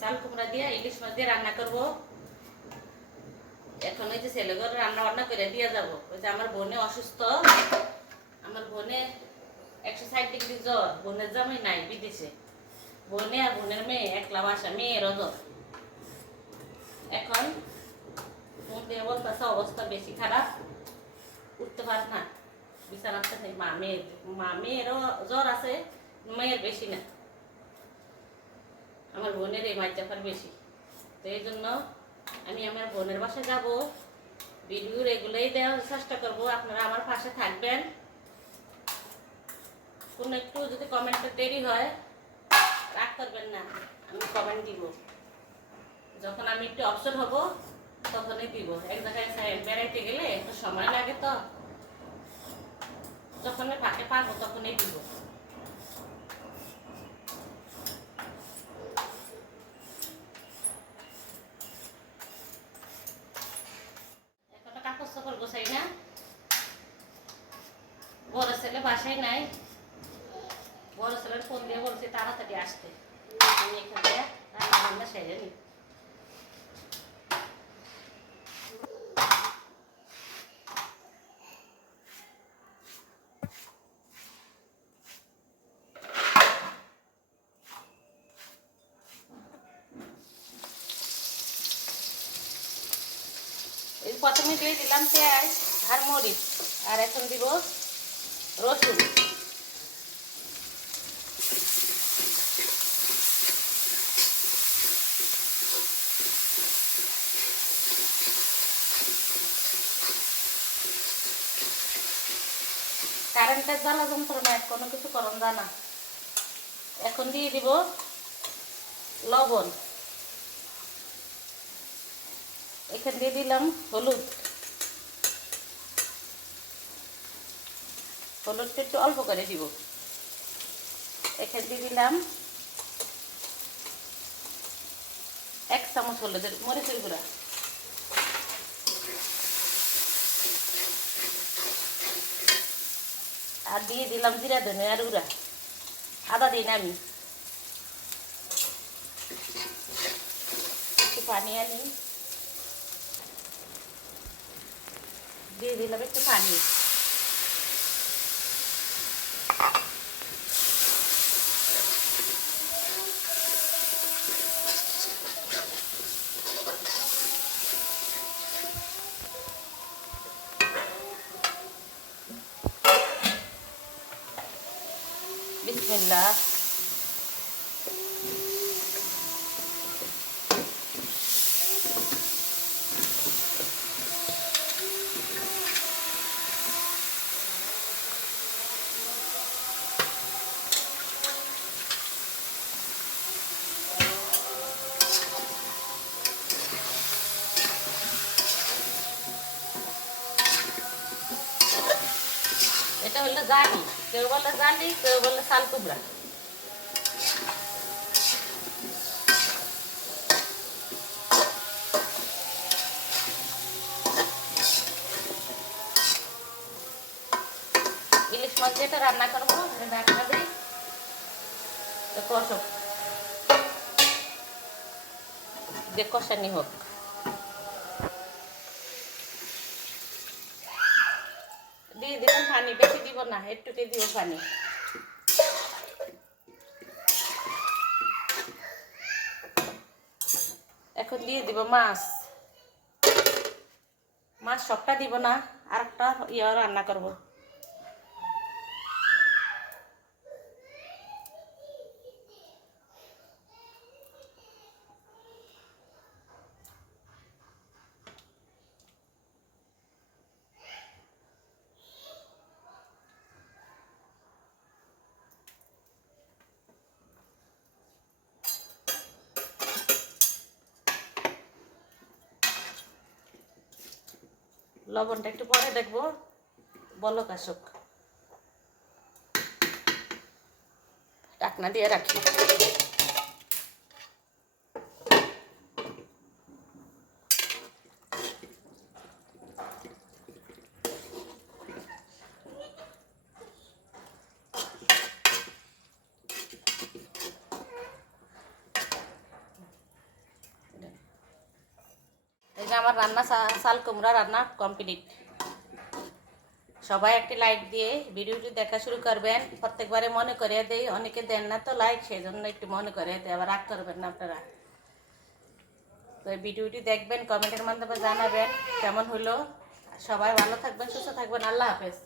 চাল কুমড়া দিয়ে ইলিশ মাছ দিয়ে রান্না করবো। এখন ওই যে ছেলেগুলো রান্না বান্না করে দিয়ে যাবো। ওই যে আমার বোনে অসুস্থ, আমার বোনে 160 ডিগ্রি জ্বর, বোনের জামাই নাই বিদেশে, বোনে আর বোনের মেয়ে একলা বাসা, মেয়েরও জ্বর। এখন মুখে বলতেছে অবস্থা বেশি খারাপ, উঠতে পারে না, বিছানাতে নেই। মেয়েরও জ্বর আছে, মেয়ের বেশি না, আমার বোনের এই মাইজাফার বেশি। তো এই জন্য আমি আমার বোনের বাসায় যাব, ভিডিও এগুলোই দেওয়ার চেষ্টা করবো। আপনারা আমার পাশে থাকবেন। কোনো একটু যদি কমেন্টে দেরি হয় রাগ করবেন না, আমি কমেন্ট দিব। যখন আমি একটু অপশন হব তখনই দিব। এক জায়গায় বেড়াইতে গেলে একটু সময় লাগে, তো যখন আমি ফাঁকে পাবো তখনই দিব। এখনো কাপড় চোপড় গোছাই না, বড় ছেলে বাসায় নাই, বড় ছেলের ফোন দিয়ে বলছি তাড়াতাড়ি আসতে, আমি এখানে রান্না বান্না সেরে নিই। প্রথমে দিয়ে দিলাম পেঁয়াজ আর মরিচ, আর এখন দিব রসুন। কারেন্টের জ্বালা যন্ত্রণা, কোনো কিছু করণ জানা। এখন দিয়ে দিব লবণ, এখানে দিয়ে দিলাম হলুদ, হলুদটা একটু অল্প করে দিব। এখানে দিয়ে দিলাম 1 চামচ হলুদের মরিচের গুঁড়া, আর দিয়ে দিলাম জিরা ধনিয়ার গুঁড়া। আদা দিই না আমি, একটু পানি আনি, দিয়ে দিলাম একটু পানি। বিসমিল্লাহ। এটা হলো জালি, কেউ বলে জালি, কেউ বলে চাল কুমড়া। ইলিশ মাছ যেটা রান্না করবো ঢাকনা দিই, কষক যে কষানি হোক। দিয়ে দিলাম পানি, বেশি দিব না, একটুকে দিব পানি। এখন দিয়ে দিব মাছ, মাছ সবটা দিব না, আর একটা রান্না করব। লবণটা একটু পরে দেখবো, বলক আসুক, ঢাকনা দিয়ে রাখি। আমার রান্না চাল কুমড়া রান্না কমপ্লিট। সবাই একটি লাইক দিয়ে ভিডিওটি দেখা শুরু করবেন। প্রত্যেকবারে মনে করিয়ে দেই, অনেকে দেন না তো লাইক, সেই জন্য একটু মনে করিয়ে দেয়, আবার রাগ করবেন না আপনারা। তো এই ভিডিওটি দেখবেন, কমেন্টের মাধ্যমে জানাবেন কেমন হলো। সবাই ভালো থাকবেন, সুস্থ থাকবেন। আল্লাহ হাফেজ।